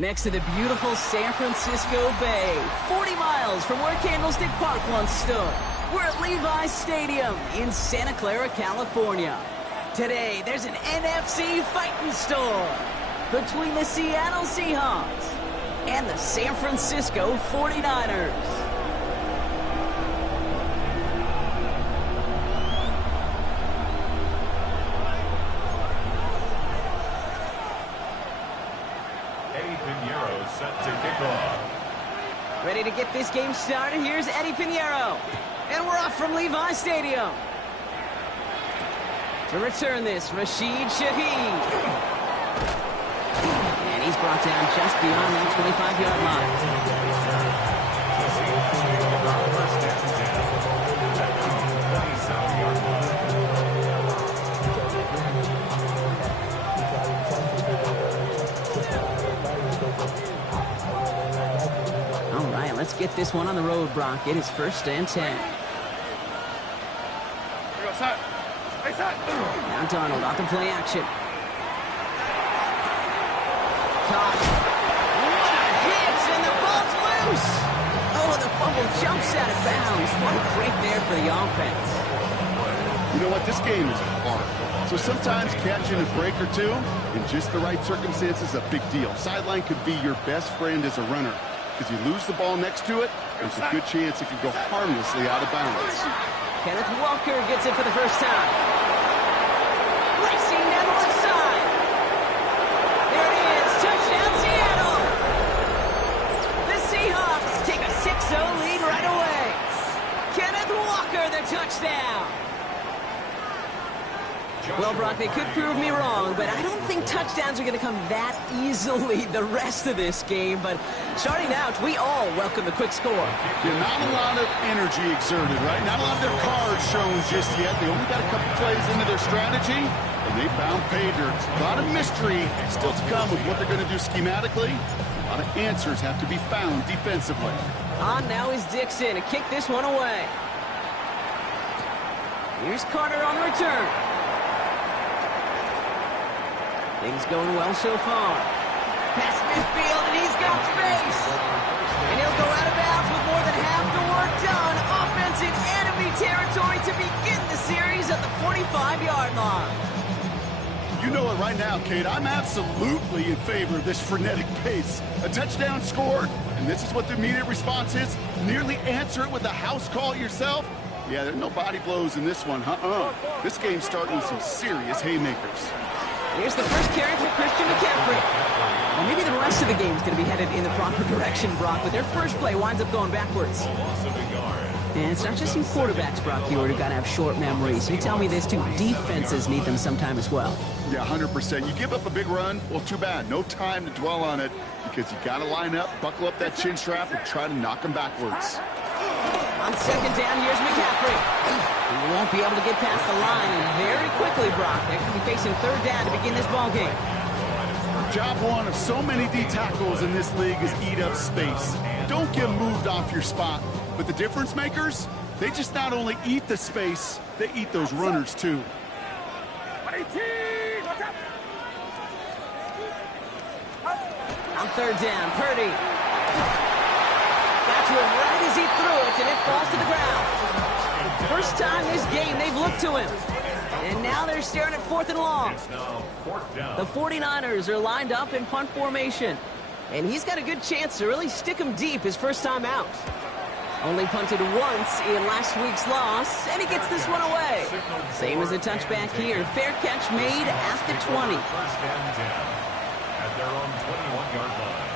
Next to the beautiful San Francisco Bay, 40 miles from where Candlestick Park once stood. We're at Levi's Stadium in Santa Clara, California. Today, there's an NFC fighting store between the Seattle Seahawks and the San Francisco 49ers. Ready to get this game started? Here's Eddie Pinheiro. And we're off from Levi's Stadium. To return this, Rashid Shaheed. And he's brought down just beyond that 25-yard line. get this one on the road, Brock. It is 1st and 10. Now Darnold out to play action. Caught. What a hit, and the ball's loose. Oh, the fumble jumps out of bounds. What a break there for the offense. You know what? This game is hard. So sometimes catching a break or two in just the right circumstances is a big deal. Sideline could be your best friend as a runner. Because you lose the ball next to it, there's a good chance it could go harmlessly out of bounds. Kenneth Walker gets it for the first time. Racing down the left side. There it is. Touchdown, Seattle. The Seahawks take a 6-0 lead right away. Kenneth Walker, the touchdown. Well, Brock, they could prove me wrong, but I don't think touchdowns are going to come that easily the rest of this game. But starting out, we all welcome the quick score. Yeah, not a lot of energy exerted, right? Not a lot of their cards shown just yet. They only got a couple plays into their strategy, and they found pay dirt. A lot of mystery still to come with what they're going to do schematically. A lot of answers have to be found defensively. On now is Dixon to kick this one away. Here's Carter on the return. Things going well so far. Past midfield, and he's got space. And he'll go out of bounds with more than half the work done. Offense in enemy territory to begin the series at the 45-yard line. You know it right now, Kate. I'm absolutely in favor of this frenetic pace. A touchdown scored, and this is what the immediate response is. Nearly answer it with a house call yourself. Yeah, there's no body blows in this one. This game's starting with some serious haymakers. Here's the first carry for Christian McCaffrey. Well, maybe the rest of the game is going to be headed in the proper direction, Brock, but their first play winds up going backwards. And it's not just some quarterbacks, Brock, here who got to have short memories. You tell me this, too. Defenses need them sometime as well. Yeah, 100%. You give up a big run, well, too bad. No time to dwell on it because you got to line up, buckle up that chin strap, and try to knock them backwards. On 2nd down, here's McCaffrey. He won't be able to get past the line, and very quickly, Brock, they're going to be facing 3rd down to begin this ballgame. Job one of so many D tackles in this league is eat up space. Don't get moved off your spot. But the difference makers, they just not only eat the space, they eat those runners too. On 3rd down, Purdy. Got to him right as he threw it, and it falls to the ground. First time this game they've looked to him. And now they're staring at 4th and long. The 49ers are lined up in punt formation. And he's got a good chance to really stick him deep his first time out. Only punted once in last week's loss, and he gets this one away. Same as a touchback here. Fair catch made at the 20. First and 10 at their own 21-yard line.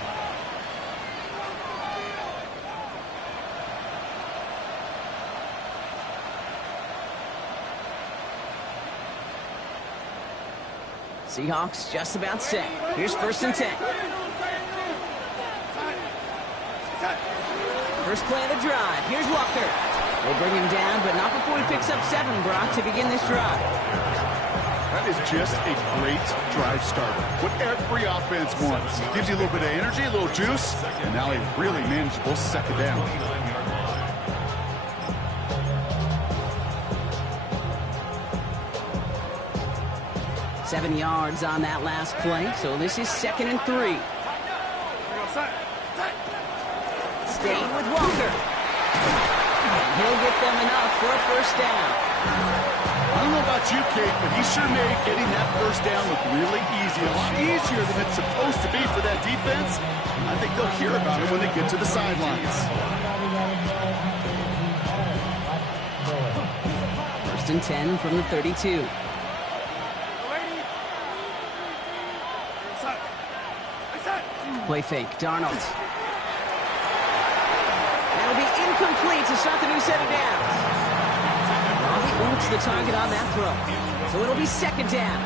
Seahawks just about set. Here's 1st and 10. First play of the drive. Here's Walker. They bring him down, but not before he picks up 7, Brock, to begin this drive. That is just a great drive starter. What every offense wants. Gives you a little bit of energy, a little juice, and now a really manageable 2nd down. 7 yards on that last play, so this is 2nd and 3. Staying with Walker. And he'll get them enough for a 1st down. I don't know about you, Kate, but he sure made getting that 1st down look really easy. A lot easier than it's supposed to be for that defense. I think they'll hear about it when they get to the sidelines. 1st and 10 from the 32. Play fake, Darnold. That'll be incomplete to start the new set of downs. Well, he oops the target on that throw. So it'll be 2nd down.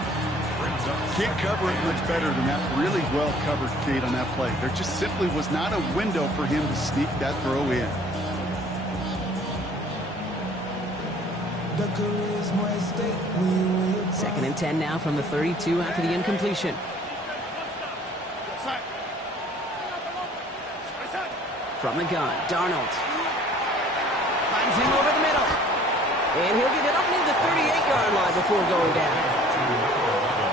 Can't cover it much better than that. Really well covered, Kate, on that play. There just simply was not a window for him to sneak that throw in. Second and 10 now from the 32 after the incompletion. From the gun, Darnold. Finds him over the middle. And he'll get it up near the 38-yard line before going down.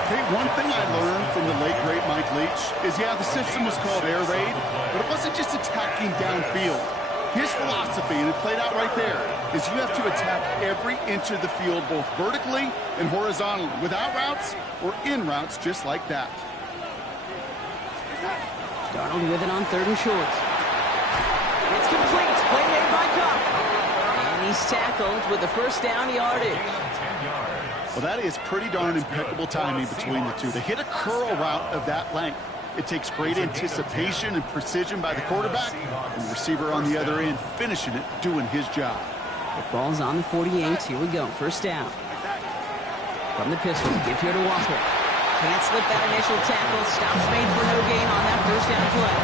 Okay, one thing I learned from the late, great Mike Leach is, yeah, the system was called air raid, but it wasn't just attacking downfield. His philosophy, and it played out right there, is you have to attack every inch of the field, both vertically and horizontally, without routes or in routes just like that. Darnold with it on 3rd and short. It's complete. Play made by Cup. And he's tackled with the first down yardage. Well, that is pretty darn impeccable timing between the two. They hit a curl route of that length. It takes great anticipation and precision by the quarterback, and the receiver on the other end finishing it, doing his job. The ball's on the 48. Here we go. First down. From the pistol, give here to Walker. Can't slip that initial tackle. Stops made for no gain on that first down play.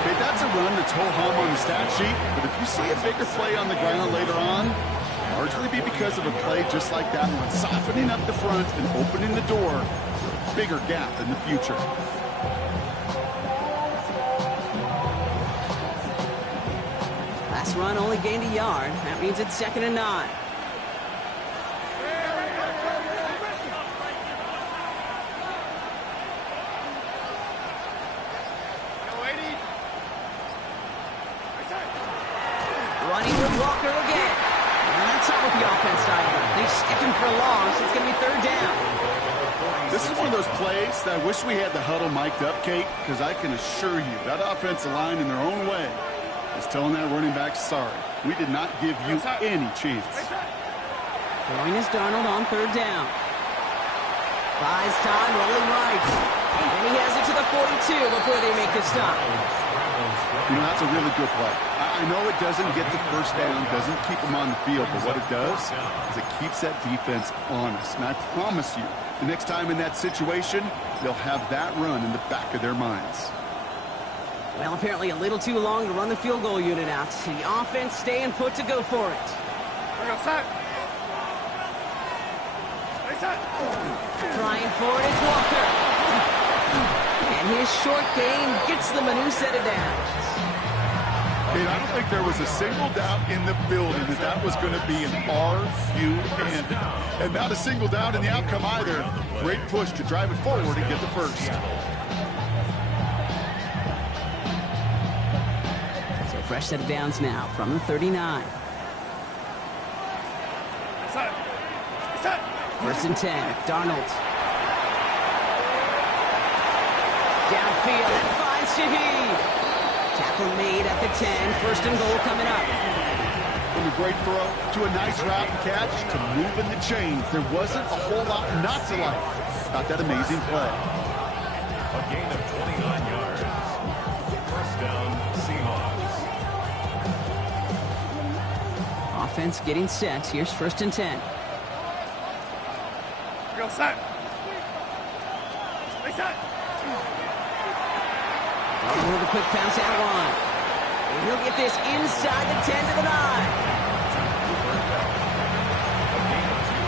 Okay, that's a run that's ho-hum on the stat sheet, but if you see a bigger play on the ground later on, largely be because of a play just like that one, softening up the front and opening the door for a bigger gap in the future. Last run only gained a yard. That means it's 2nd and 9. Running with Walker again. And that's not what the offense started. They stick him for a loss. It's going to be 3rd down. This is one of those plays that I wish we had the huddle mic'd up, Kate, because I can assure you that offensive line in their own way is telling that running back, sorry, we did not give you any chance. Throwing is Darnold on 3rd down. Buys time, rolling right. And he has it to the 42 before they make the stop. You know, that's a really good play. I know it doesn't get the first down, doesn't keep them on the field, but what it does is it keeps that defense honest. And I promise you, the next time in that situation, they'll have that run in the back of their minds. Well, apparently a little too long to run the field goal unit out. The offense staying put to go for it. Trying for it, it's Walker. And his short game gets them a new set of downs. Kate, I don't think there was a single doubt in the building that that was going to be an RUN. And not a single doubt in the outcome either. Great push to drive it forward and get the first. So fresh set of downs now from the 39. 1st and 10, Darnold. Downfield, and finds Shaheed. Tackle made at the 10, 1st and goal coming up. From a great throw to a nice route and catch to moving the chains. There wasn't a whole lot not to like about that amazing play. A gain of 29 yards. First down, Seahawks. Offense getting set. Here's 1st and 10. Go set. With a quick pass out wide. And he'll get this inside the 10 to the 9. A gain of 2.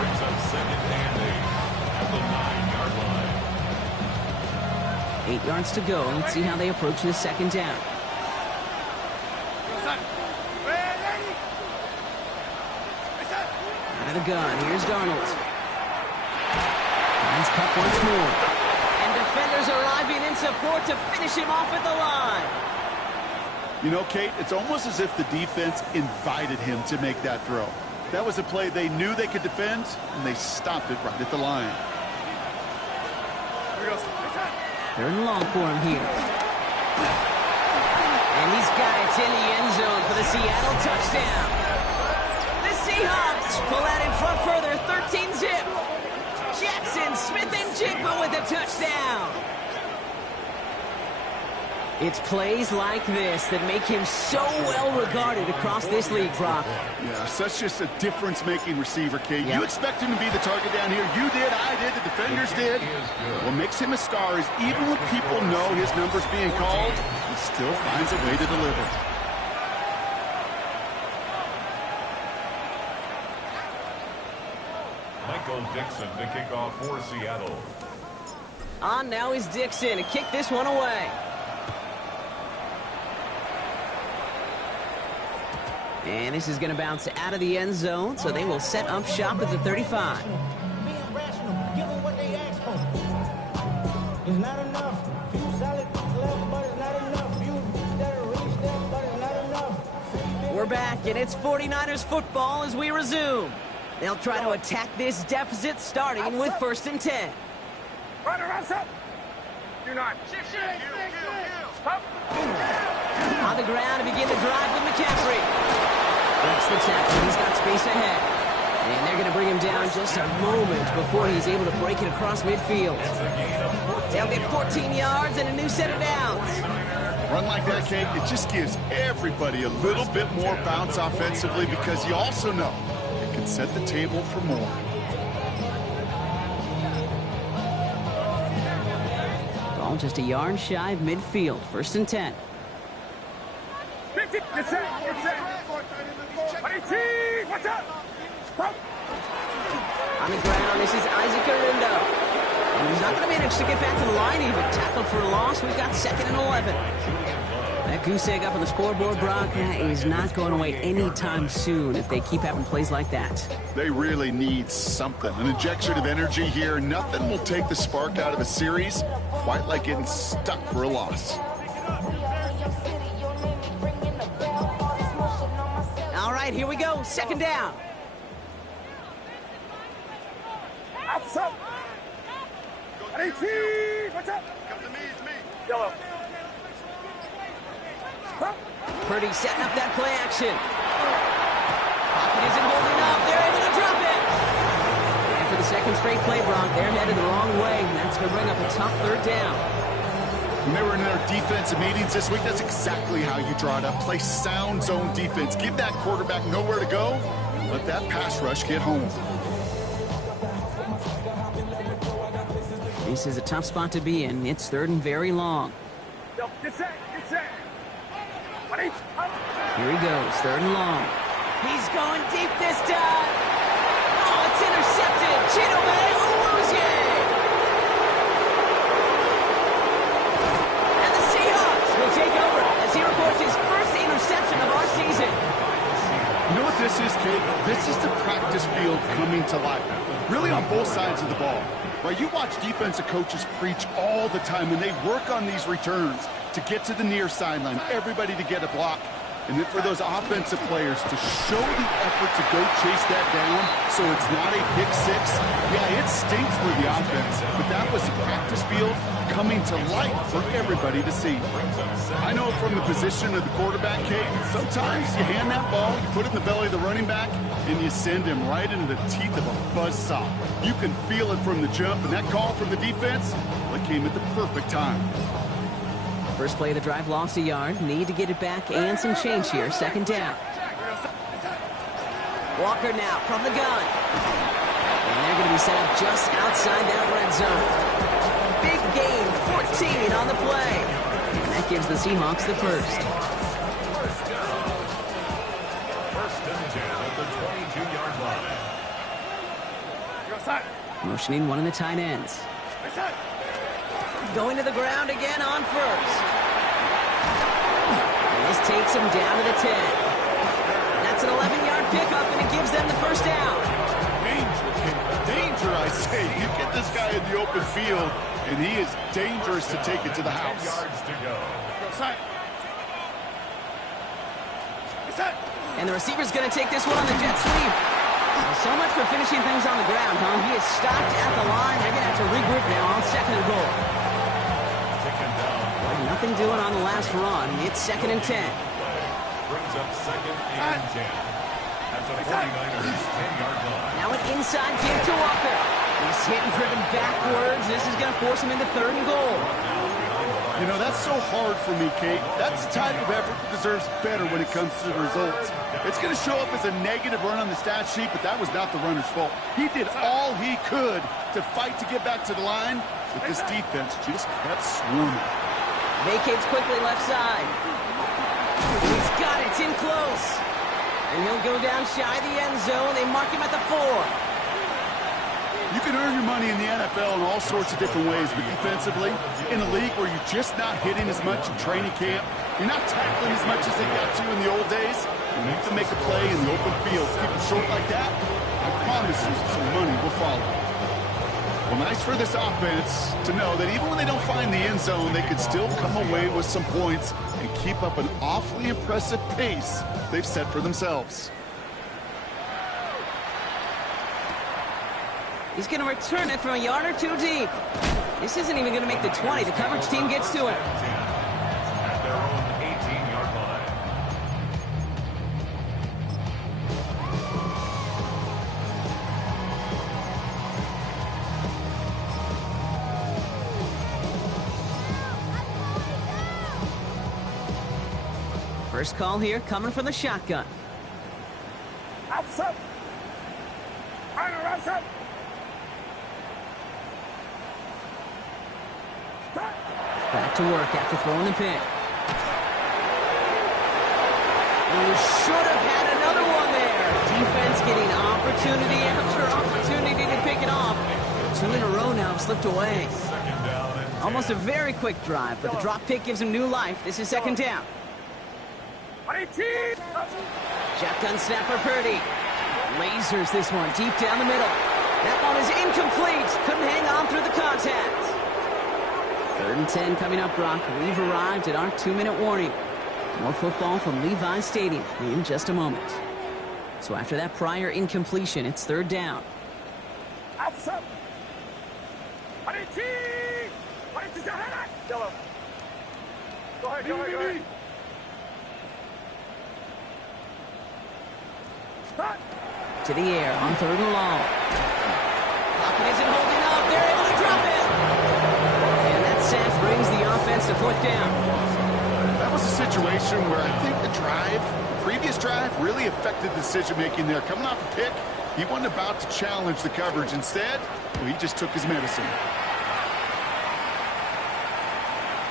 Brings up 2nd and 8 at the 9-yard line. 8 yards to go. Let's see how they approach this 2nd down. Out of the gun. Here's Darnold. Finds Cup once more. And defenders arriving in support to finish him off at the line. You know, Kate, it's almost as if the defense invited him to make that throw. That was a play they knew they could defend, and they stopped it right at the line. 3rd and long for him here. And he's got it in the end zone for the Seattle touchdown. The Seahawks pull out in front further, 13-zip. Jackson, Smith, and Jigba with a touchdown. It's plays like this that make him so well regarded across this league, Brock. Yeah, such just a difference-making receiver, Kate. Yep. You expect him to be the target down here. You did, I did, the defenders did. What makes him a star is even when people know his number's being called, he still finds a way to deliver. Michael Dixon to kick off for Seattle. On now is Dixon to kick this one away. And this is going to bounce out of the end zone, so they will set up shop at the 35. Being rational, give them what they ask for. It's not enough. Few solid left, but it's not enough. Few that reach them, but it's not enough. We're back, and it's 49ers football as we resume. They'll try to attack this deficit, starting with 1st and 10. Do not. On the ground to begin the drive with McCaffrey. Breaks the tackle. He's got space ahead. And they're going to bring him down just a moment before he's able to break it across midfield. They'll get 14 yards and a new set of downs. Run like that, Kate, it just gives everybody a little bit more bounce offensively because you also know it can set the table for more. Ball just a yard shy of midfield. 1st and 10. 50. Get set. Get set. 18. Watch out. Stop. On the ground, this is Isaac Arindo. And he's not going to manage to get back to the line even. Tackled for a loss. We've got 2nd and 11. That goose egg up on the scoreboard, Brock, that is not going away anytime soon if they keep having plays like that. They really need something, an injection of energy here. Nothing will take the spark out of a series quite like getting stuck for a loss. All right, here we go. 2nd down. Outside. 18. Watch out. Come to me, it's me. Yellow. Purdy setting up that play action. Pocket isn't holding up. They're able to drop it. And for the 2nd straight play, Brock, they're headed the wrong way. That's going to bring up a tough 3rd down. When they were in their defensive meetings this week, that's exactly how you draw it up. Play sound zone defense. Give that quarterback nowhere to go. Let that pass rush get home. This is a tough spot to be in. It's 3rd and very long. Yo, get set. Get set. Here he goes, 3rd and long. He's going deep this time. Oh, it's intercepted. Chidobe Awuzie. And the Seahawks will take over as he records his first interception of our season. You know what this is, kid? This is the practice field coming to life. Really on both sides of the ball. Right, you watch defensive coaches preach all the time when they work on these returns to get to the near sideline, everybody to get a block. And then for those offensive players to show the effort to go chase that down so it's not a pick six. Yeah, it stinks for the offense, but that was the practice field coming to life for everybody to see. I know from the position of the quarterback, Kate, sometimes you hand that ball, you put it in the belly of the running back, and you send him right into the teeth of a buzzsaw. You can feel it from the jump, and that call from the defense, well, it came at the perfect time. First play of the drive lost a yard. Need to get it back and some change here. 2nd down. Walker now from the gun. And they're going to be set up just outside that red zone. Big gain, 14 on the play. And that gives the Seahawks the first. First and 10 at the 22-yard line. Motioning one of the tight ends. Going to the ground again on 1st. And this takes him down to the 10. That's an 11-yard pickup, and it gives them the 1st down. Danger, I say. You get this guy in the open field, and he is dangerous to take it to the house. 10 yards to go. And the receiver's going to take this one on the jet sweep. So much for finishing things on the ground, huh? He is stopped at the line. They're going to have to regroup now on 2nd and goal. Well, nothing doing on the last run. It's 2nd and 10. Brings up 2nd and 10. At the 49ers 10-yard line. Now an inside give to Walker. He's hit and driven backwards. This is going to force him into 3rd and goal. You know, that's so hard for me, Kate. That's the type of effort that deserves better when it comes to the results. It's going to show up as a negative run on the stat sheet, but that was not the runner's fault. He did all he could to fight to get back to the line, but this defense just kept swarming. Vacates quickly left side. He's got it. It's in close. And he'll go down shy of the end zone. They mark him at the 4. You can earn your money in the NFL in all sorts of different ways, but defensively, in a league where you're just not hitting as much in training camp, you're not tackling as much as they got to in the old days, You need to make a play in the open field. Keep it short like that, I promise you some money will follow. Well, nice for this offense to know that even when they don't find the end zone, they can still come away with some points and keep up an awfully impressive pace they've set for themselves. He's going to return it from a yard or two deep. This isn't even going to make the 20. The coverage team gets to him. At their own 18-yard line. First call here coming from the shotgun. Outside. Outside. Back to work after throwing the pick. He should have had another one there. Defense getting opportunity after opportunity to pick it off. 2 in a row now have slipped away. Second down and 10. Almost a very quick drive, but the drop pick gives him new life. This is second down. 18. Shotgun snap for Purdy. Lasers this one deep down the middle. That one is incomplete. Couldn't hang on through the contact. 3rd and 10 coming up, Brock. We've arrived at our 2-minute warning. More football from Levi Stadium in just a moment. So after that prior incompletion, it's 3rd down. Outside. 18. Go ahead, go ahead. To the air on 3rd and long. Pocket isn't holding up. They're able to drop it. And that sack brings the offense to 4th down. That was a situation where I think the previous drive really affected decision-making there. Coming off a pick, he wasn't about to challenge the coverage. Instead, well, he just took his medicine.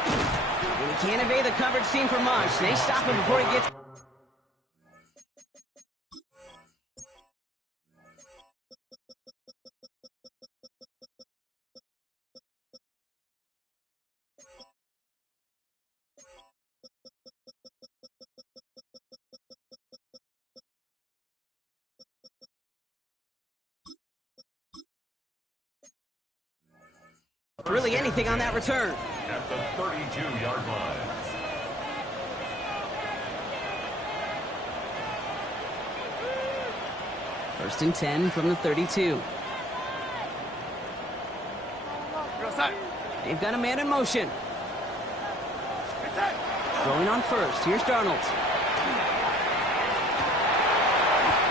And he can't evade the coverage team for much. They stop him before he gets... really anything on that return. At the 32-yard line. First and 10 from the 32. They've got a man in motion. Throwing on first. Here's Darnold.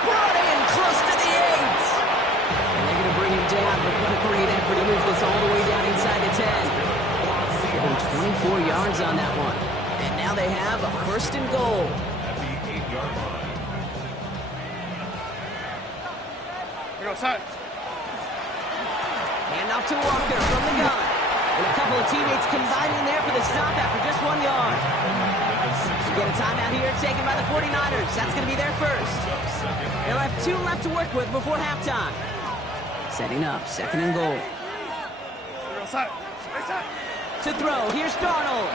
Brought in close to the 8. And they're going to bring him down, but what a great effort. He moves this all the way down inside the 10. Give him 24 yards on that one. And now they have a 1st and goal. At the 8-yard line. Hand off to Walker from the gun. And a couple of teammates combining there for the stop after just 1 yard. Get a timeout here taken by the 49ers. That's going to be their first. They'll have 2 left to work with before halftime. Setting up 2nd and goal. To throw, here's Darnold.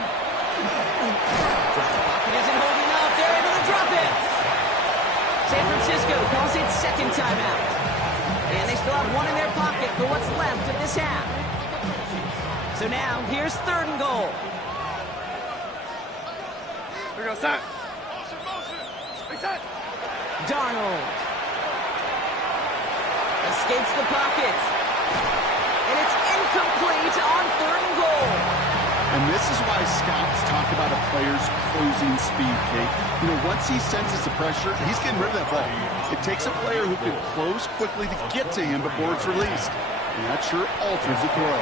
Pocket isn't holding up. They're able to drop it. San Francisco calls it 2nd timeout. And they still have 1 in their pocket for what's left of this half. So now, here's 3rd and goal. Darnold escapes the pocket. And it's incomplete on 3rd and goal. And this is why scouts talk about a player's closing speed, Kate. You know, once he senses the pressure, he's getting rid of that ball. It takes a player who can close quickly to get to him before it's released. And that sure alters the throw.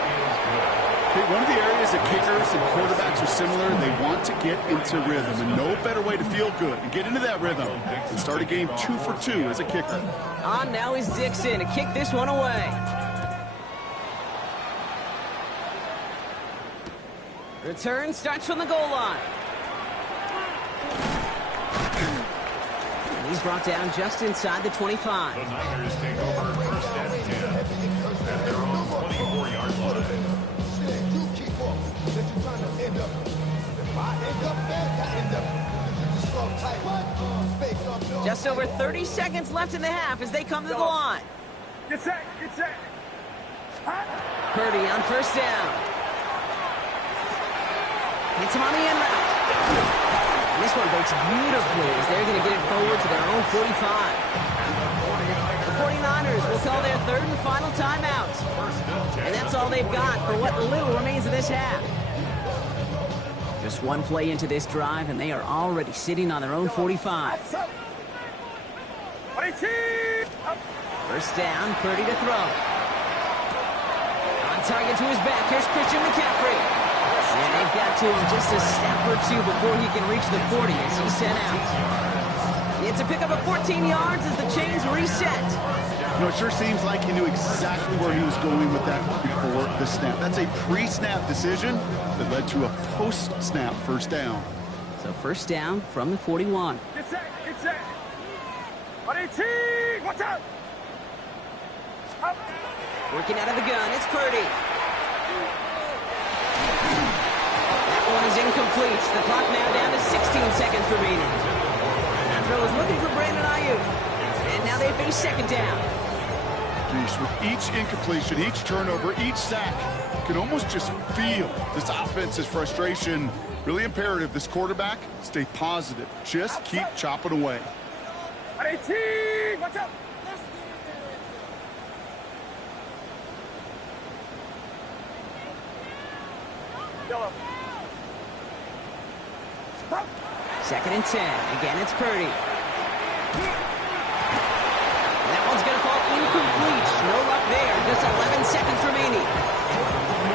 Okay, one of the areas that kickers and quarterbacks are similar, they want to get into rhythm. And no better way to feel good and get into that rhythm than start a game 2 for 2 as a kicker. On now is Dixon to kick this one away. Return starts from the goal line. And he's brought down just inside the 25. The Niners take over 1st and 10 at their own 24-yard line. You keep up that you're trying to end up. If I end up there, I end up. You just slow tight. Fake up. Just over 30 seconds left in the half as they come to the line. Get set, get set. Purdy on first down. Hits him on the end route. And this one breaks beautifully as they're going to get it forward to their own 45. The 49ers will call their third and final timeout. And that's all they've got for what little remains of this half. Just one play into this drive, and they are already sitting on their own 45. First down, Purdy to throw. On target to his back, here's Christian McCaffrey. And they've got to him just a step or two before he can reach the 40 as he's sent out. It's a pickup of 14 yards as the chains reset. You know, it sure seems like he knew exactly where he was going with that before the snap. That's a pre-snap decision that led to a post-snap first down. So first down from the 41. Get set, get set. Watch out. Working out of the gun, it's Purdy. That one is incomplete. The clock now down to 16 seconds remaining. That throw is looking for Brandon Ayuk. And now they face second down. Geez, with each incompletion, each turnover, each sack, you can almost just feel this offense's frustration. Really imperative, this quarterback, stay positive. Just keep chopping away. Watch out. Second and 10. Again, it's Purdy. That one's going to fall incomplete. No luck there. Just 11 seconds remaining.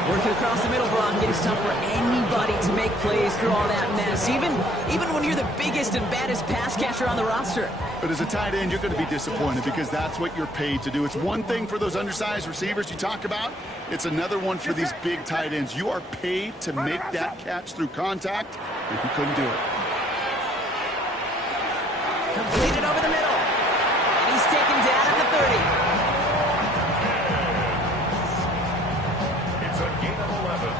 Working across the middle, Brock. It's tough for anybody to make plays through all that mess, even when you're the biggest and baddest pass catcher on the roster. But as a tight end, you're going to be disappointed because that's what you're paid to do. It's one thing for those undersized receivers you talk about. It's another one for these big tight ends. You are paid to make that catch through contact, and you couldn't do it. Completed over the middle. And he's taken down at the 30. It's a gain of 11.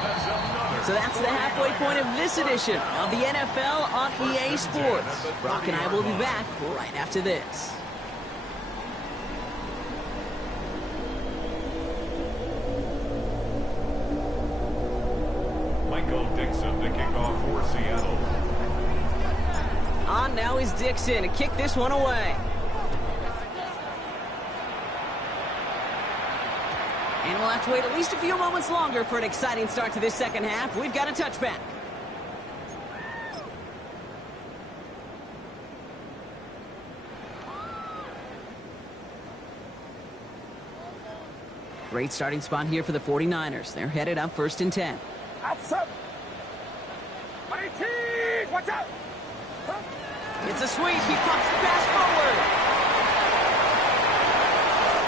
That's another. So that's the halfway point of this edition of the NFL on EA Sports. Brock and I will be back right after this. Michael Dixon to kick off for Seattle. On now is Dixon to kick this one away. And we'll have to wait at least a few moments longer for an exciting start to this second half. We've got a touchback. Great starting spot here for the 49ers. They're headed up first and 10. Outside. Watch out. It's a sweep. He pops the pass forward.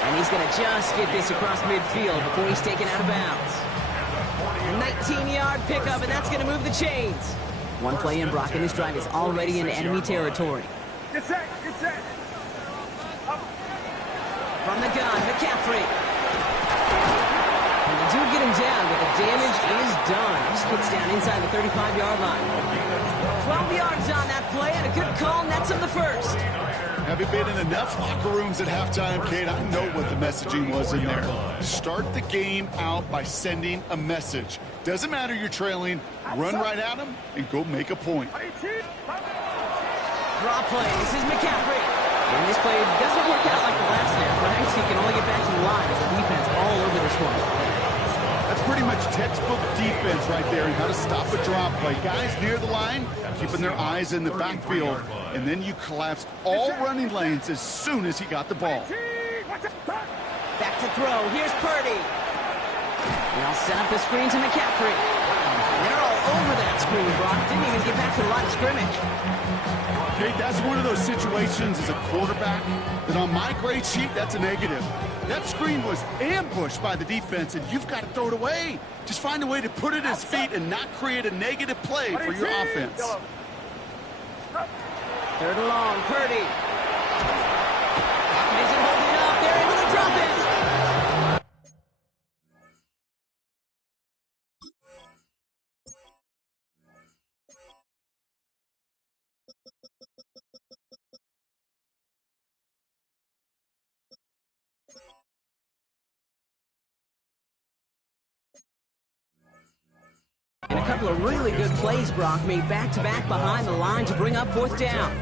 And he's going to just get this across midfield before he's taken out of bounds. A 19-yard pickup, and that's going to move the chains. One play in, Brock, and this drive is already in enemy territory. Get set, get set. From the gun, McCaffrey. And they do get him down, but the damage is done. He gets down inside the 35-yard line. 12 yards on that play, and a good call nets him the first. Having been in enough locker rooms at halftime, Kate, I know what the messaging was in there. Start the game out by sending a message. Doesn't matter you're trailing, run right at them and go make a point. Draw play. This is McCaffrey. And this play doesn't work out like the last snap, right? He can only get back to the line as the defense all over this one. That's pretty much textbook defense right there, and how to stop a drop play. Guys near the line, keeping their eyes in the backfield, and then you collapsed all running lanes as soon as he got the ball. Back to throw. Here's Purdy. They'll set up the screen to McCaffrey. They're all over that screen, Brock. Didn't even get back to the line of scrimmage. Kate, that's one of those situations as a quarterback that on my grade sheet, that's a negative. That screen was ambushed by the defense, and you've got to throw it away. Just find a way to put it at his feet and not create a negative play for your offense. Third and long, Purdy. Isn't holding up. They're able to drop it. couple of really good plays, Brock, made back-to-back behind the line to bring up fourth down.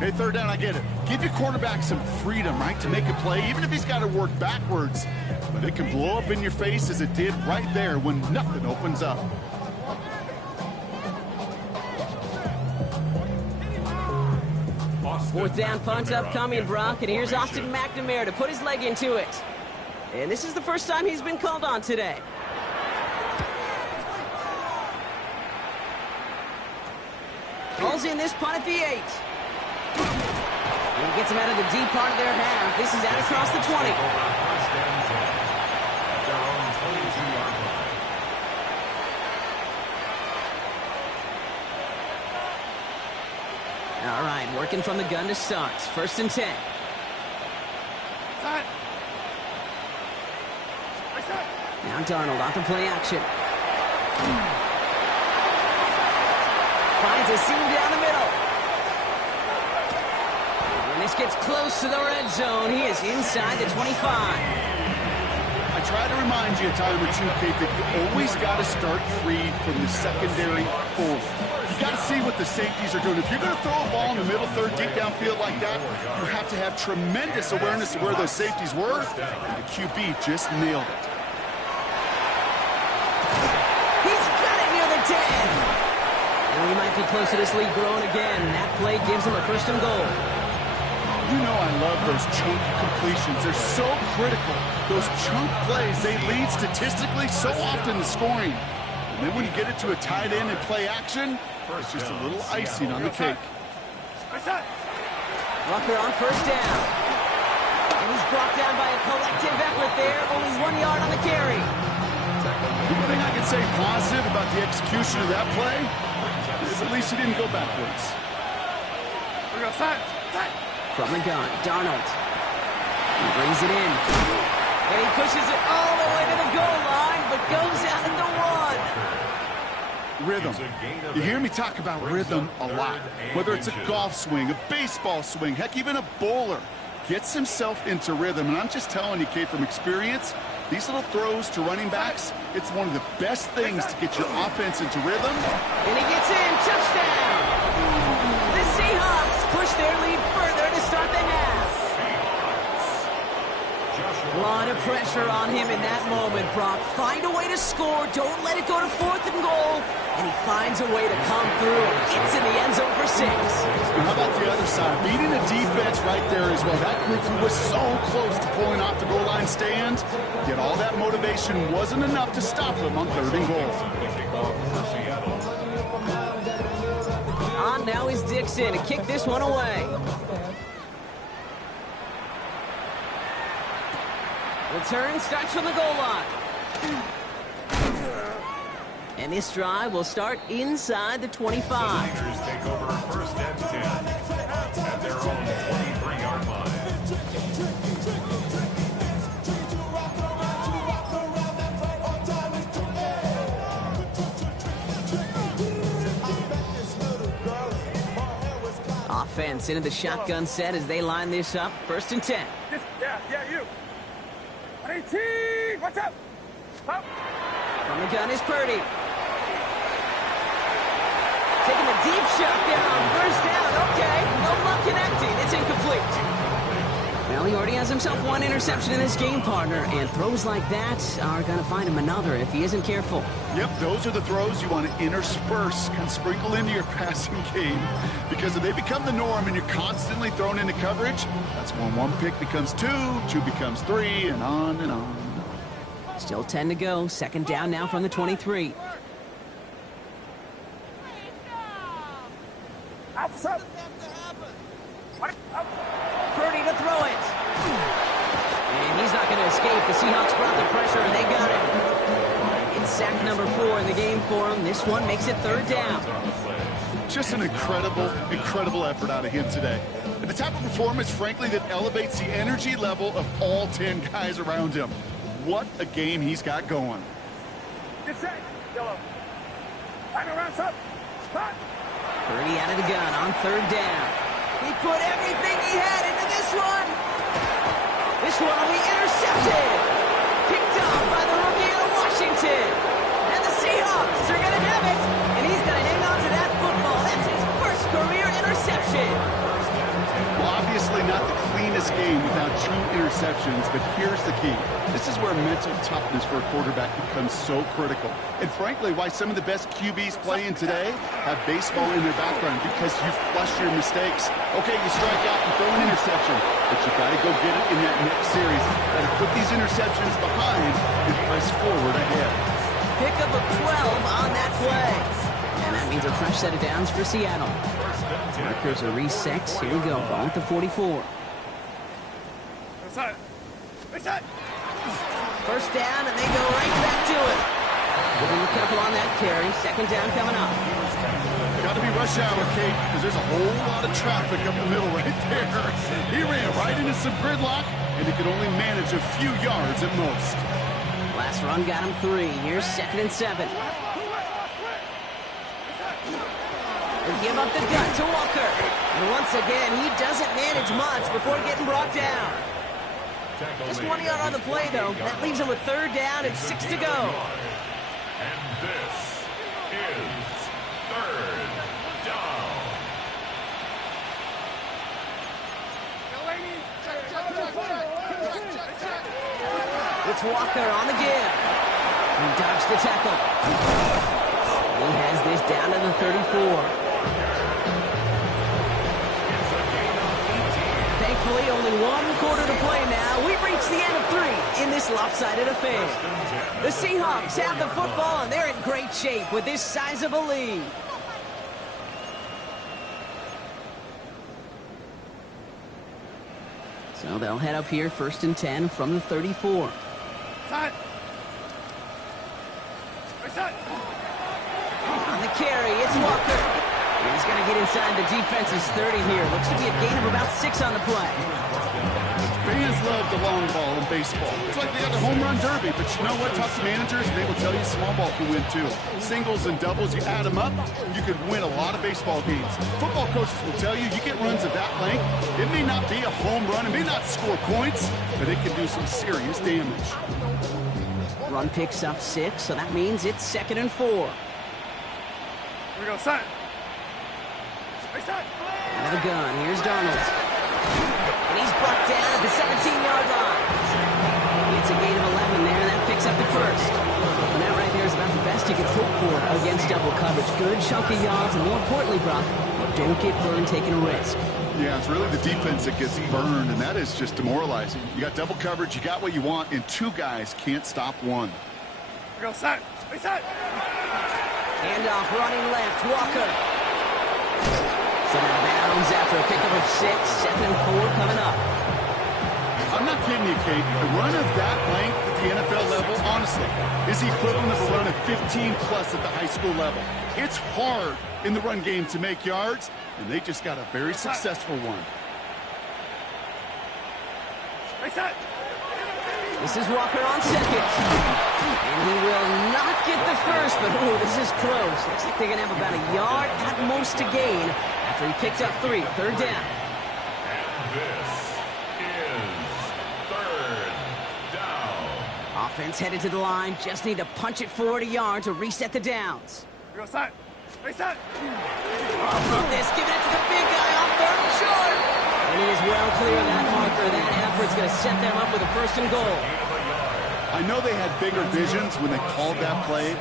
Hey, third down, I get it. Give your quarterback some freedom, right, to make a play, even if he's got to work backwards. But it can blow up in your face as it did right there when nothing opens up. Fourth down punt upcoming, Brock, and here's Austin McNamara to put his leg into it. And this is the first time he's been called on today. Calls in this punt at the 8. And he gets him out of the deep part of their half. This is out across the 20. All right, working from the gun to start. First and 10. Now Darnold off the play action. Finds a seam down the middle. When this gets close to the red zone, he is inside the 25. I try to remind you a time or two, Kate, that you always got to start Creed from the secondary forward. You got to see what the safeties are doing. If you're going to throw a ball in the middle third, deep downfield like that, you have to have tremendous awareness of where those safeties were, and the QB just nailed it. He's got it near the 10. And we might be close to this lead growing again. That play gives him a first and goal. You know I love those chunk completions. They're so critical. Those chunk plays, they lead statistically so often to scoring. And then when you get it to a tight end and play action, it's just a little icing on the cake. Rucker on first down. And he's brought down by a collective effort there. Only 1 yard on the carry. The only thing I can say positive about the execution of that play is at least he didn't go backwards. From the gun, Darnold. He brings it in. And he pushes it all the way to the goal line, but goes out at the 1. Rhythm. You hear me talk about rhythm a lot. Whether it's a golf swing, a baseball swing, heck, even a bowler gets himself into rhythm. And I'm just telling you, Kate, from experience, these little throws to running backs, it's one of the best things to get your offense into rhythm. And he gets in. Touchdown! The Seahawks push their lead further to start the half. A lot of pressure on him in that moment, Brock. Find a way to score. Don't let it go to fourth and goal. And he finds a way to come through and gets in the end zone for 6. And how about the other side? Beating the defense right there as well. That group who was so close to pulling off the goal line stand, yet all that motivation wasn't enough to stop them on third and goal. On now is Dixon to kick this one away. Return starts from the goal line. And this drive will start inside the 25. Niners take over first and 10 at their own 23-yard line. Offense into the shotgun set as they line this up. First and 10. Yeah, you. 18, what's up? Up. From the gun is Purdy. Taking a deep shot down. First down. Okay. No luck connecting. It's incomplete. Well, he already has himself one interception in this game, partner, and throws like that are going to find him another if he isn't careful. Yep, those are the throws you want to intersperse, kind of sprinkle into your passing game, because if they become the norm and you're constantly thrown into coverage, that's when one pick becomes 2 becomes 3, and on and on. Still 10 to go. Second down now from the 23. Purdy to throw it. And he's not going to escape. The Seahawks brought the pressure, and they got it. It's sack number 4 in the game for him. This one makes it third down. Just an incredible effort out of him today. And the type of performance, frankly, that elevates the energy level of all 10 guys around him. What a game he's got going. Get set, yellow. Time around, up. Purdy out of the gun on third down. He put everything he had into this one. This one will be intercepted. Picked up by the rookie out of Washington. And the Seahawks are going to have mental toughness for a quarterback becomes so critical. And frankly, why some of the best QBs playing today have baseball in their background, because you flush your mistakes. Okay, you strike out and throw an interception, but you got to go get it in that next series. Got to put these interceptions behind and press forward ahead. Pickup of 12 on that play. And that means a fresh set of downs for Seattle. Markers are reset. Here we go. Ball at the 44. First down, and they go right back to it. Give him a couple on that carry. Second down coming up. Got to be rush hour, Kate, because there's a whole lot of traffic up the middle right there. He ran right into some gridlock, and he could only manage a few yards at most. Last run got him 3. Here's 2nd and 7. They give up the gun to Walker. And once again, he doesn't manage much before getting brought down. Just 1 yard on the play, though. That leaves him with 3rd down and 6 to go. And this is 3rd down. It's Walker on the give. He dodged the tackle. He has this down to the 34. Thankfully, only 1 quarter to play now. We've reached the end of 3 in this lopsided affair. The Seahawks have the football, and they're in great shape with this sizable lead. So they'll head up here, 1st and 10 from the 34. On the carry, it's Walker. And he's going to get inside the defense's 30 here. Looks to be a gain of about 6 on the play. Fans love the long ball in baseball. It's like they got the home run derby, but you know what? Talk to managers, and they will tell you small ball can win too. Singles and doubles, you add them up, you could win a lot of baseball games. Football coaches will tell you, you get runs of that length, it may not be a home run, it may not score points, but it can do some serious damage. Run picks up 6, so that means it's 2nd and 4. Here we go, son. Out of the gun, here's Darnold. And he's brought down at the 17-yard line. It's a gain of 11 there, and that picks up the 1st. And that right there is about the best you can hope for against double coverage. Good chunky yards, and more importantly, Brock, don't get burned taking a risk. Yeah, it's really the defense that gets burned, and that is just demoralizing. You got double coverage, you got what you want, and 2 guys can't stop 1. Here we go, son. Handoff running left, Walker. Sent out of bounds after a pickup of 6, 2nd and 4 coming up. I'm not kidding you, Kate. A run of that length at the NFL level, honestly, is the equivalent of a run of 15-plus at the high school level. It's hard in the run game to make yards, and they just got a very successful one. This is Walker on 2nd. And he will not get the 1st, but ooh, this is close. Looks like they're going to have about a yard at most to gain after he picked up 3. 3rd down. And this is 3rd down. Offense headed to the line. Just need to punch it forward a yard to reset the downs. Here we go, son. Reset. From this, giving it to the big guy on 3rd and short. And he is well clear of that marker. That effort's going to set them up with a 1st and goal. I know they had bigger visions when they called that play.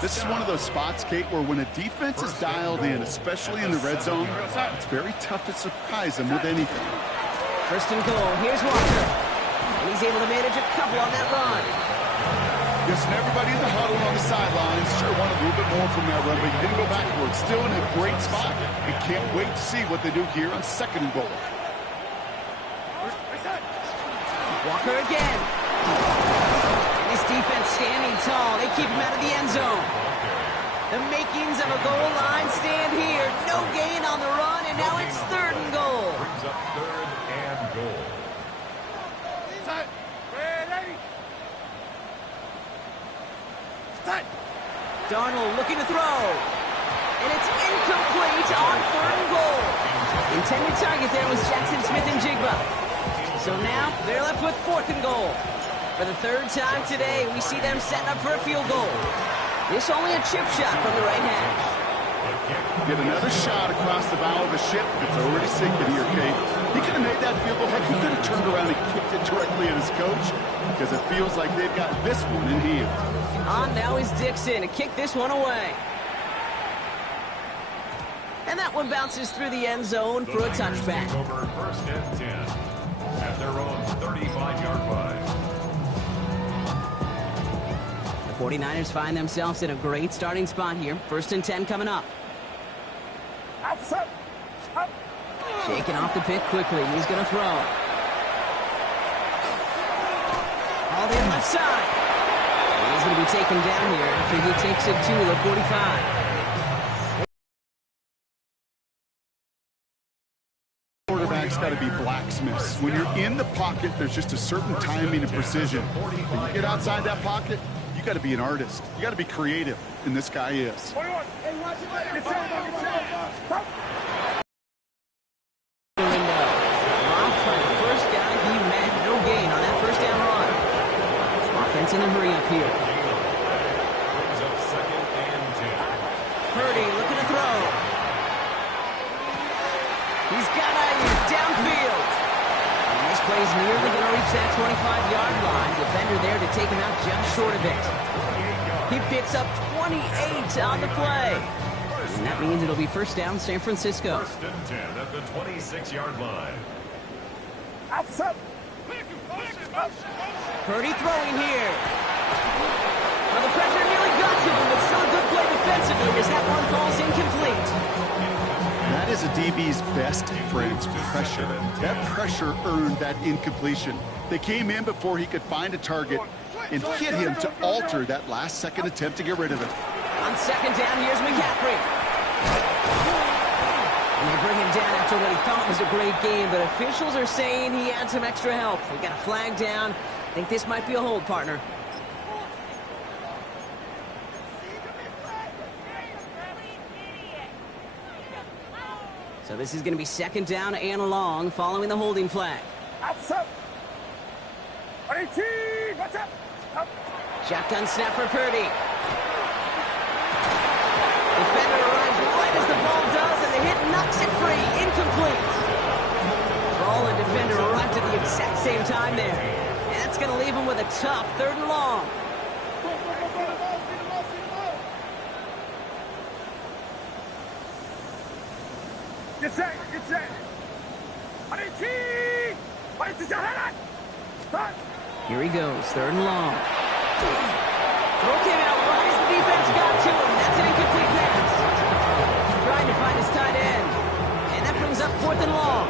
This is one of those spots, Kate, where when a defense is dialed in, especially in the red zone, it's very tough to surprise them with anything. 1st and goal. Here's Walker. And he's able to manage a couple on that run. Yes, and everybody in the huddle on the sidelines sure wanted a little bit more from that run, but he didn't go backwards. Still in a great spot. And can't wait to see what they do here on 2nd and goal. Walker again. And his defense standing tall. They keep him out of the end zone. The makings of a goal line stand here. No gain on the run, and now it's 3rd and goal. Brings up 3rd and goal. Darnold looking to throw. And it's incomplete on 3rd and goal. Intended target there was Jackson Smith and Jigba. So now they're left with 4th and goal. For the 3rd time today, we see them setting up for a field goal. This only a chip shot from the right hash. Get another shot across the bow of the ship. It's already sinking here, Kate. He could have made that field goal. Heck, he could have turned around and kicked it directly at his coach, because it feels like they've got this one in hand. Now is Dixon to kick this one away. And that one bounces through the end zone for a touchback. Over 1st and 10 at their own 35-yard line. The 49ers find themselves in a great starting spot here. 1st and 10 coming up. Shaking off the pick quickly. He's going to throw. All the left side. He's going to be taken down here after he takes it to the 45. Quarterback's got to be blacksmiths. When you're in the pocket, there's just a certain timing and precision. When you get outside that pocket, you got to be an artist. You got to be creative, and this guy is. First guy he met, no gain on that first down run. Offense in a hurry up here. Brings up 2nd and 10. Purdy looking to throw. He's got Ayuk downfield. And this play's nearly going to reach that 25-yard line. Defender there to take him out just short of it. He picks up 28 on the play. And that means it'll be 1st down San Francisco. 1st and 10 at the 26-yard line. Purdy throwing here. Well, the pressure nearly got to him, but still a good play defensively as that one falls incomplete. That is a DB's best friend, pressure. That pressure earned that incompletion. They came in before he could find a target and hit him to alter that last-second attempt to get rid of it. On 2nd down, here's McCaffrey. And they bring him down after what he thought was a great game, but officials are saying he had some extra help. We got a flag down. I think this might be a hold, partner. So this is going to be 2nd down and long following the holding flag. Shotgun snap for Purdy. Defender arrives right as the ball does, and the hit knocks it free. Incomplete. Ball and defender arrived at the exact same time there. And that's going to leave him with a tough 3rd and long. Get set, get set. Here he goes, 3rd and long. Throw came out right as the defense got to him. That's an incomplete pass. Trying to find his tight end. And that brings up 4th and long.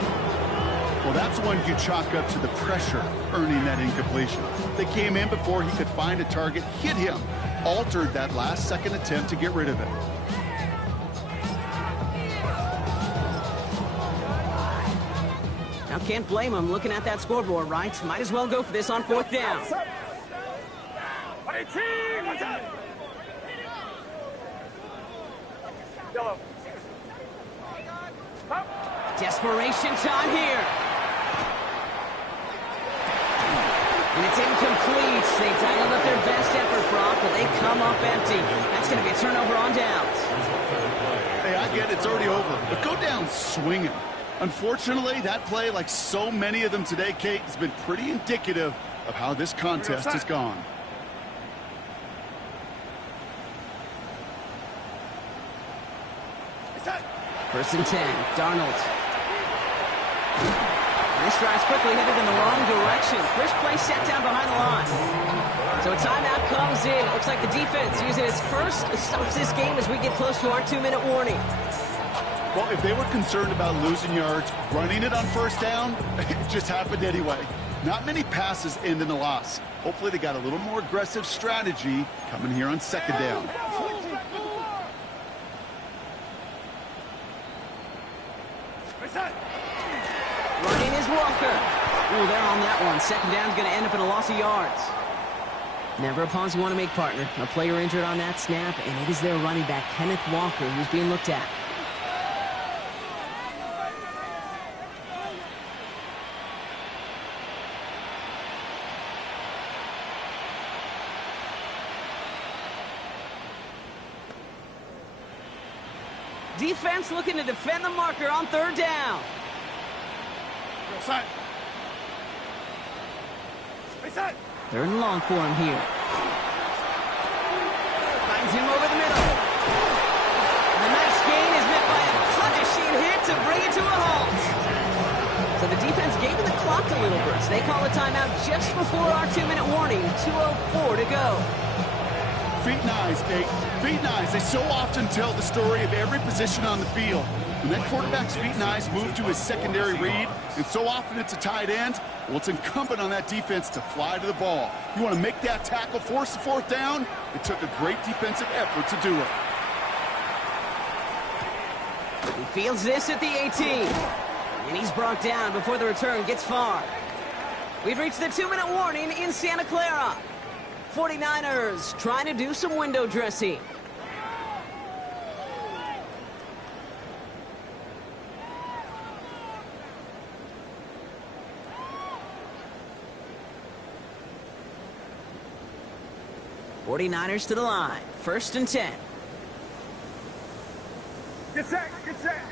Well, that's one you chalk up to the pressure earning that incompletion. They came in before he could find a target, hit him, altered that last-second attempt to get rid of it. Now, can't blame him looking at that scoreboard, right? Might as well go for this on 4th down. Desperation time here. And it's incomplete. They dialed up their best effort, Brock, but they come up empty. That's going to be a turnover on downs. Hey, I get it. It's already over. But go down swinging. Unfortunately, that play, like so many of them today, Kate, has been pretty indicative of how this contest has gone. First and 10, Darnold. This drive's quickly headed in the wrong direction. First play set down behind the line. So a timeout comes in. It looks like the defense using its first stops this game as we get close to our 2-minute warning. Well, if they were concerned about losing yards, running it on 1st down, it just happened anyway. Not many passes end in a loss. Hopefully they got a little more aggressive strategy coming here on 2nd down. Running is Walker. Ooh, they're on that one. 2nd down's going to end up in a loss of yards. Never a pause you want to make, partner. A player injured on that snap, and it is their running back, Kenneth Walker, who's being looked at. Defense looking to defend the marker on third down. Side. Third and long for him here. Finds him over the middle. The nice gain is met by a punishing hit to bring it to a halt. So the defense gave the clock a little burst. They call a timeout just before our 2-minute warning. 2:04 to go. Feet and eyes, Kate. Feet and eyes. They so often tell the story of every position on the field. When that quarterback's feet and eyes move to his secondary read, and so often it's a tight end, well, it's incumbent on that defense to fly to the ball. You want to make that tackle, force the fourth down? It took a great defensive effort to do it. He fields this at the 18. And he's brought down before the return gets far. We've reached the 2-minute warning in Santa Clara. 49ers trying to do some window dressing. '49ers to the line. 1st and 10. Get set, get set.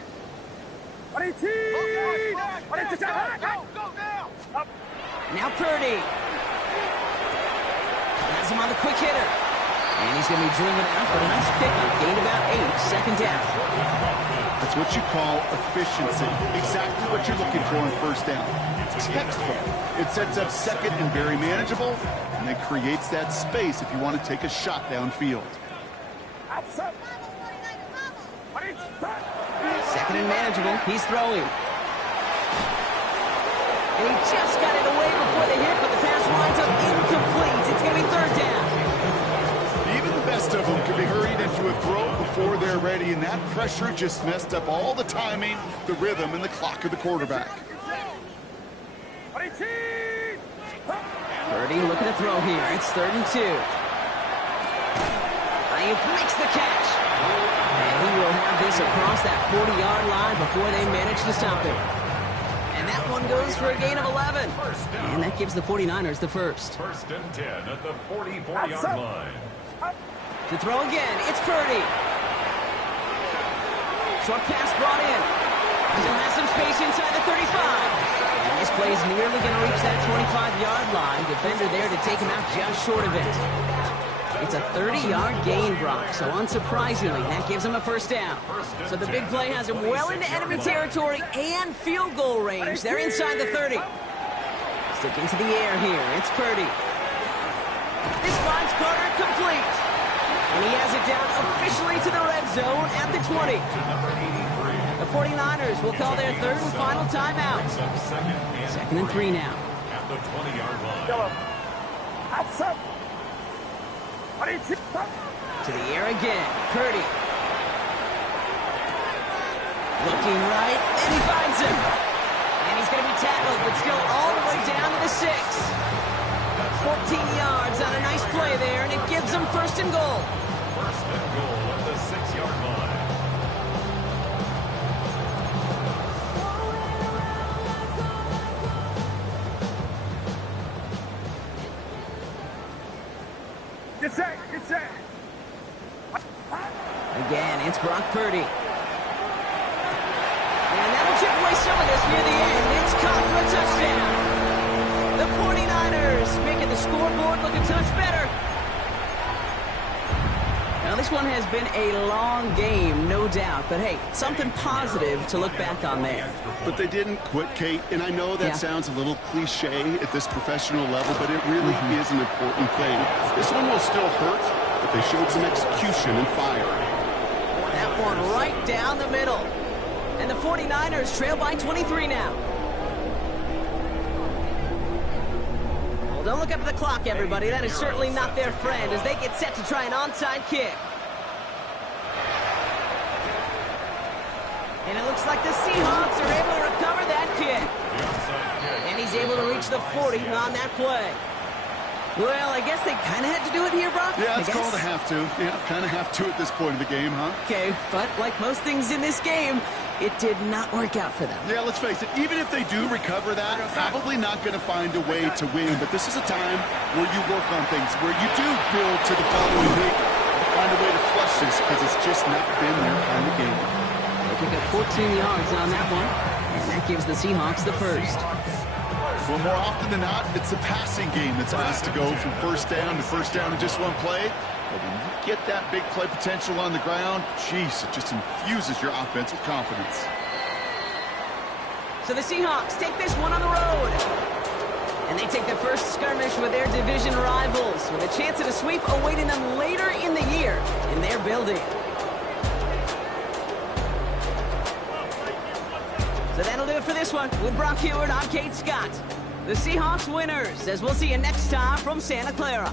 Go now. Now Purdy. Has him on the quick hitter. And he's going to be driven out, but a nice pickup. Gained about 8. 2nd down. That's what you call efficiency. Exactly what you're looking for in 1st down. Textbook. It sets up 2nd and very manageable, and then creates that space if you want to take a shot downfield. 2nd and manageable. He's throwing. And he just got it away before the hit, but the pass winds up incomplete. It's going to be 3rd down. Even the best of them can be hurried into a throw before they're ready, and that pressure just messed up all the timing, the rhythm, and the clock of the quarterback. Purdy looking to throw here. It's 3rd and 2. Ayuk makes the catch. And he will have this across that 40-yard line before they manage to stop him. And that one goes for a gain of 11. And that gives the 49ers the first. 1st and 10 at the 44-yard line. To throw again, it's Purdy. Short pass brought in. Still has some space inside the 35. And this play is nearly going to reach that 25-yard line. Defender there to take him out just short of it. It's a 30-yard gain, Brock, so unsurprisingly, that gives him a 1st down. So the big play has him well into enemy territory and field goal range. They're inside the 30. Sticking to the air here, it's Purdy. This finds Carter complete. And he has it down officially to the red zone at the 20. The 49ers will call their 3rd and final timeout. 2nd and 3 now. At the 20-yard line. To the air again, Purdy. Looking right, and he finds him. And he's going to be tackled, but still all the way down to the 6. 14 yards on a nice play there, and it gives them 1st and goal. 1st and goal at the 6-yard line. Get set, get set. Again, it's Brock Purdy. And that'll chip away some of this near the end. It's caught for a touchdown. The 49ers making the scoreboard look a touch better. Now, this one has been a long game, no doubt. But, hey, something positive to look back on there. But they didn't quit, Kate, and I know that sounds a little cliche at this professional level, but it really is an important thing. This one will still hurt, but they showed some execution and fire. That one right down the middle. And the 49ers trail by 23 now. Well, don't look up at the clock, everybody. That is certainly not their friend as they get set to try an onside kick. And it looks like the Seahawks are able to recover that kick. And he's able to reach the 40 on that play. Well, I guess they kind of had to do it here, Brock. Yeah, it's called a have to. Yeah, kind of have to at this point in the game, huh? Okay, but like most things in this game, it did not work out for them. Yeah, let's face it, even if they do recover that, probably not going to find a way to win. But this is a time where you work on things, where you do build to the following week. find a way to flush this because it's just not been their kind of game. They pick up 14 yards on that one, and that gives the Seahawks the first. Well, more often than not, it's the passing game that's asked to go from first down in just one play. But when you get that big play potential on the ground, geez, it just infuses your offense with confidence. So the Seahawks take this one on the road. And they take the first skirmish with their division rivals, with a chance at a sweep awaiting them later in the year in their building. So that'll do it for this one. With Brock Heward, I'm Kate Scott. The Seahawks winners, as we'll see you next time from Santa Clara.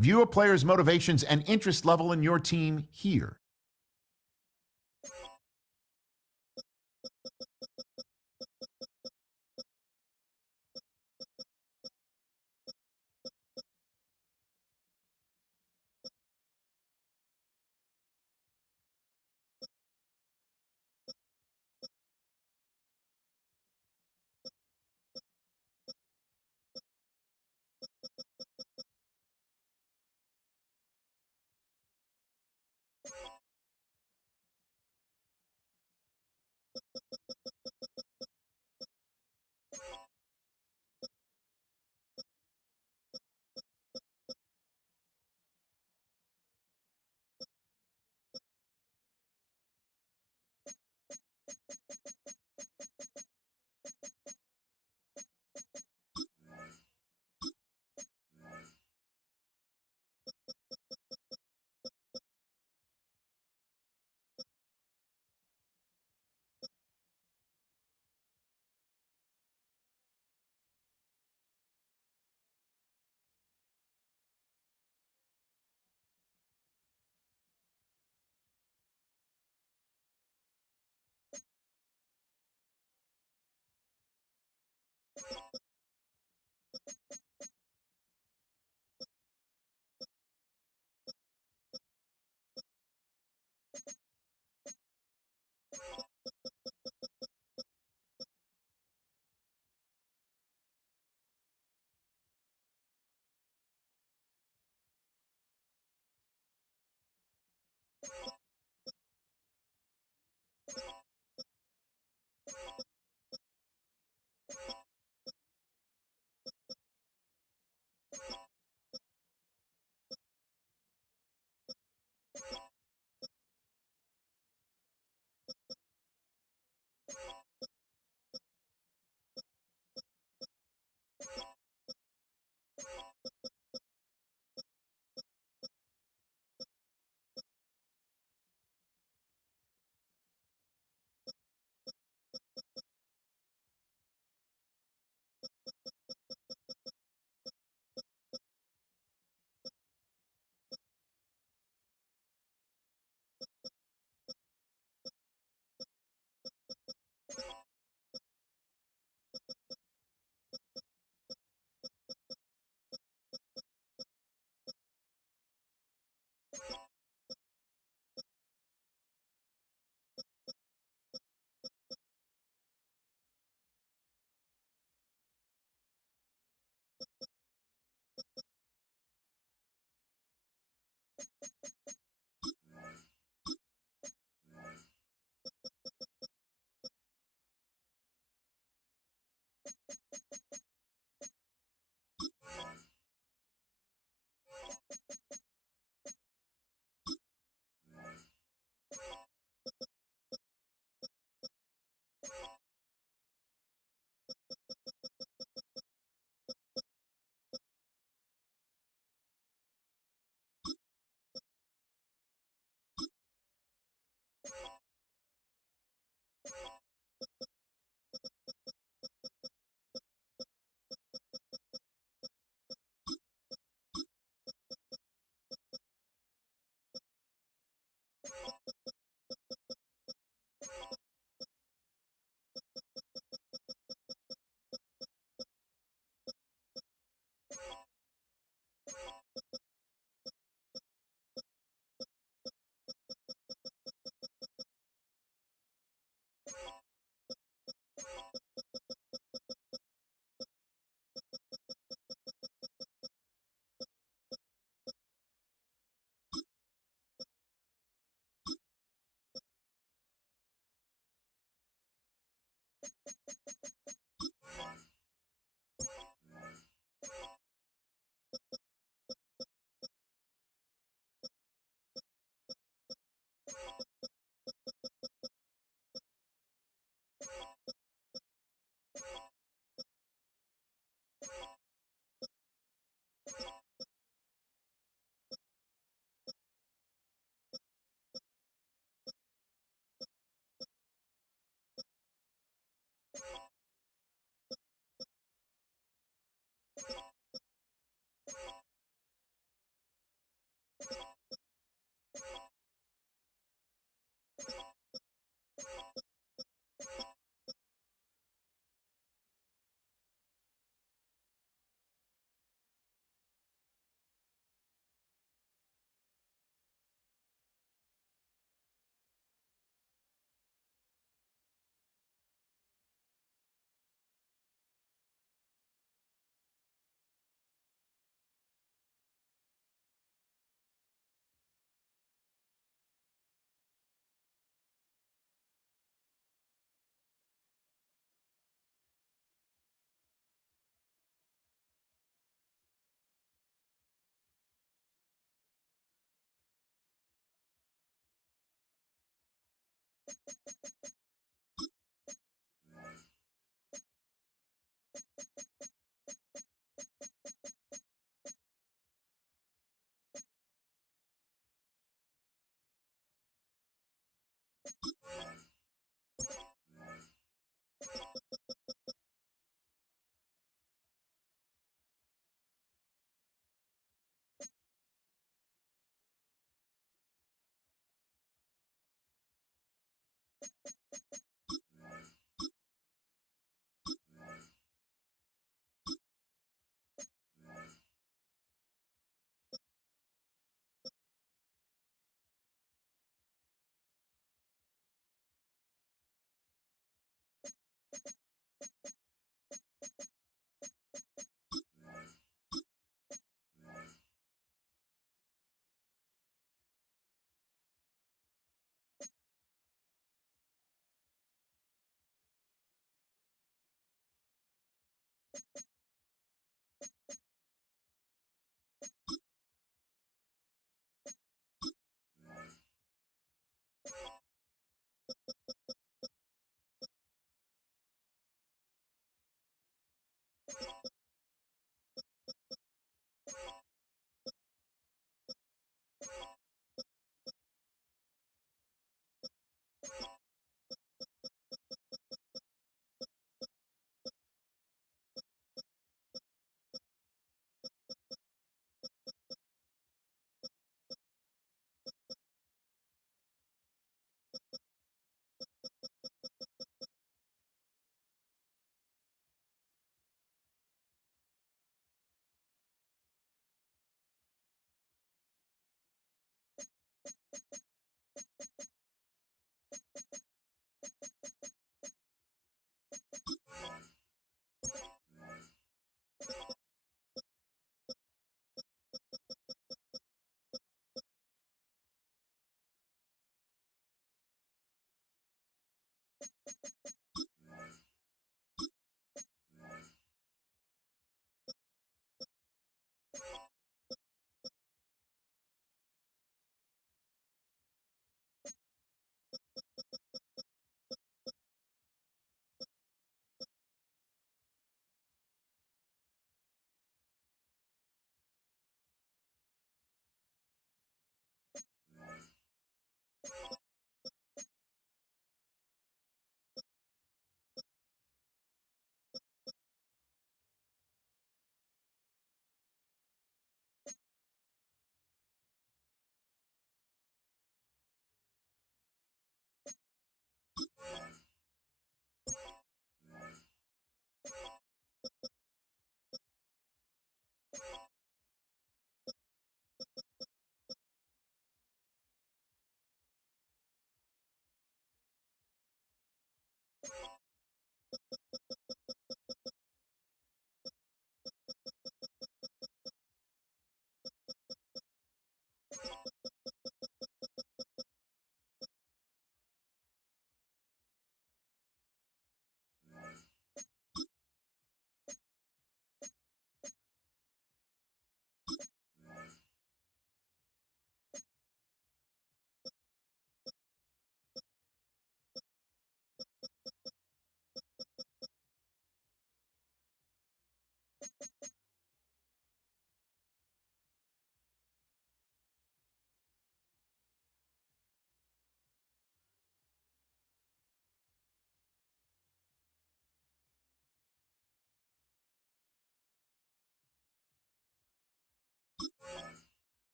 View a player's motivations and interest level in your team here.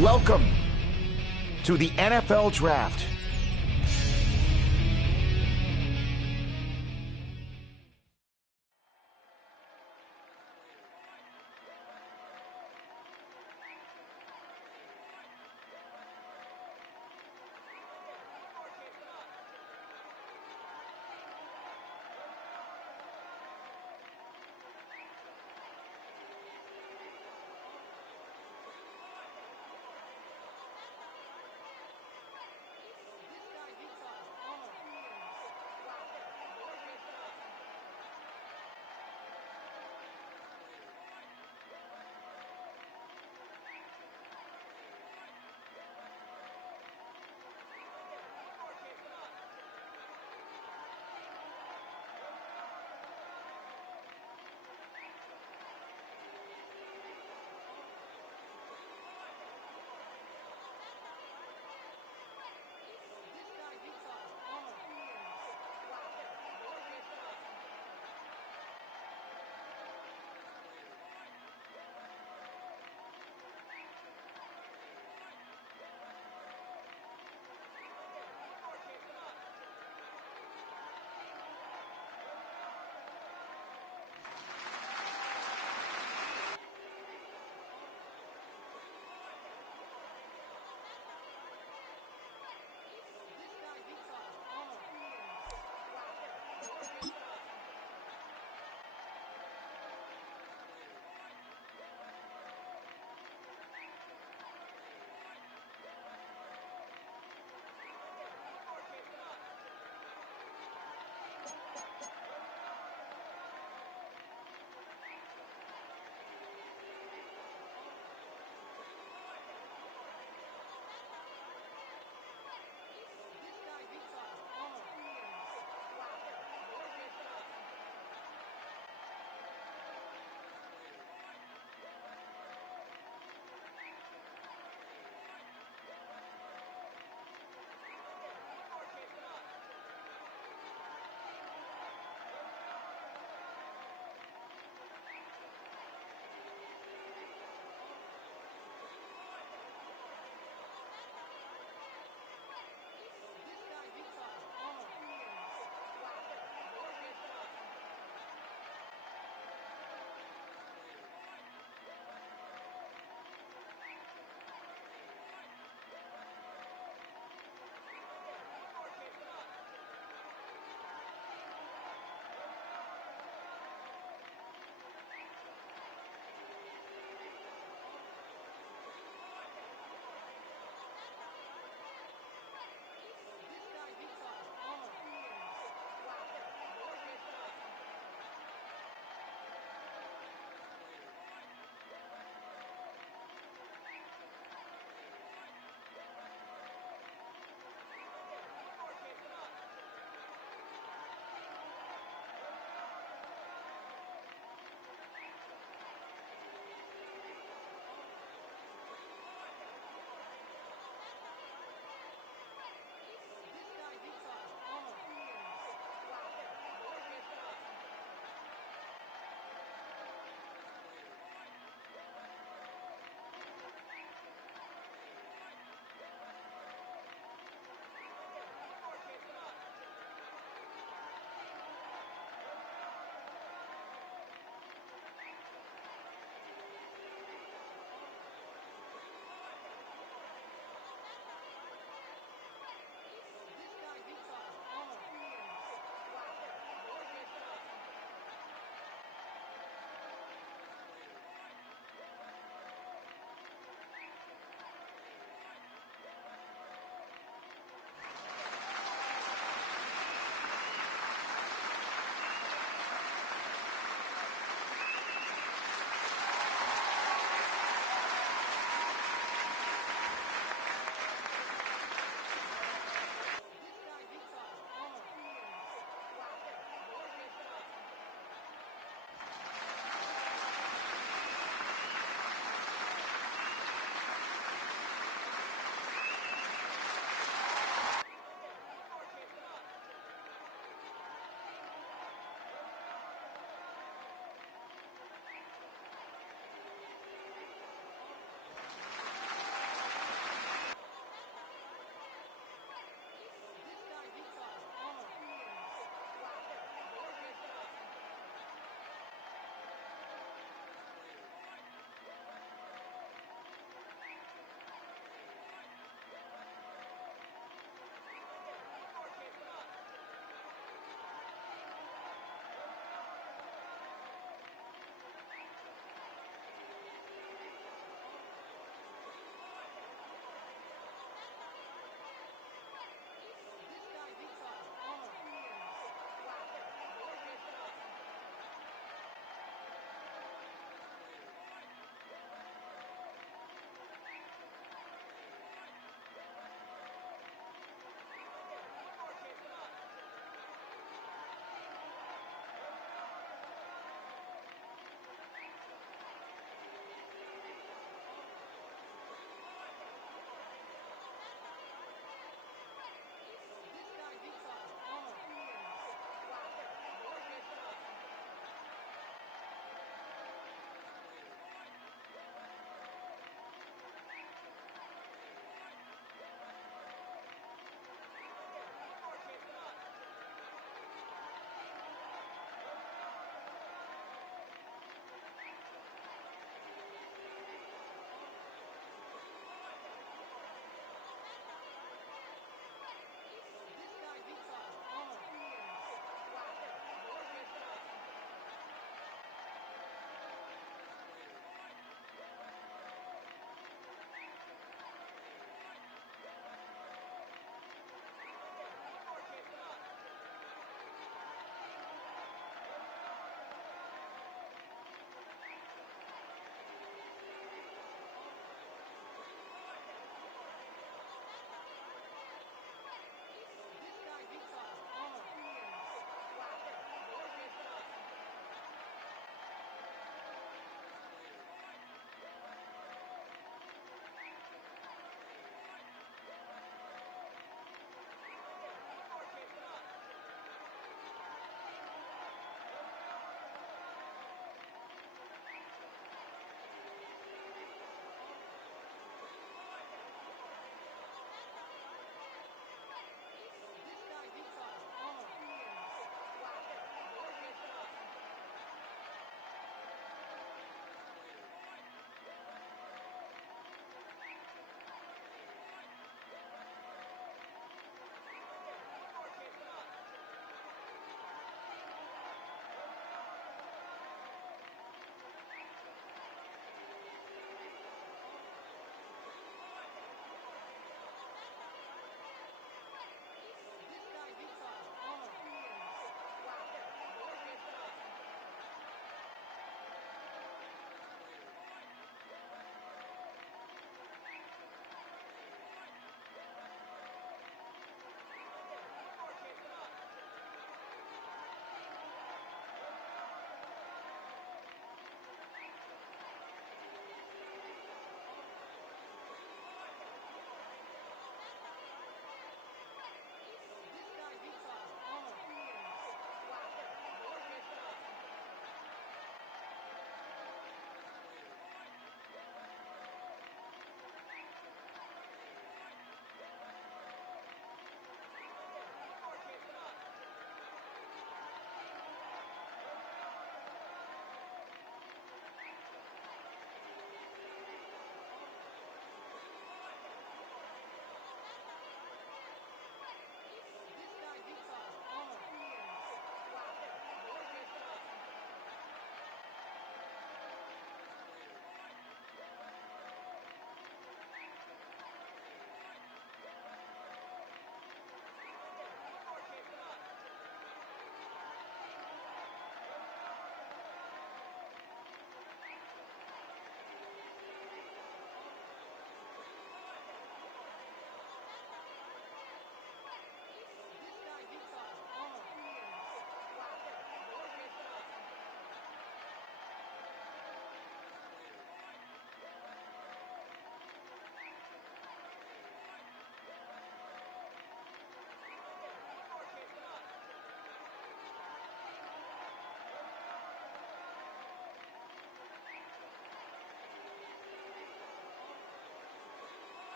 Welcome to the NFL Draft.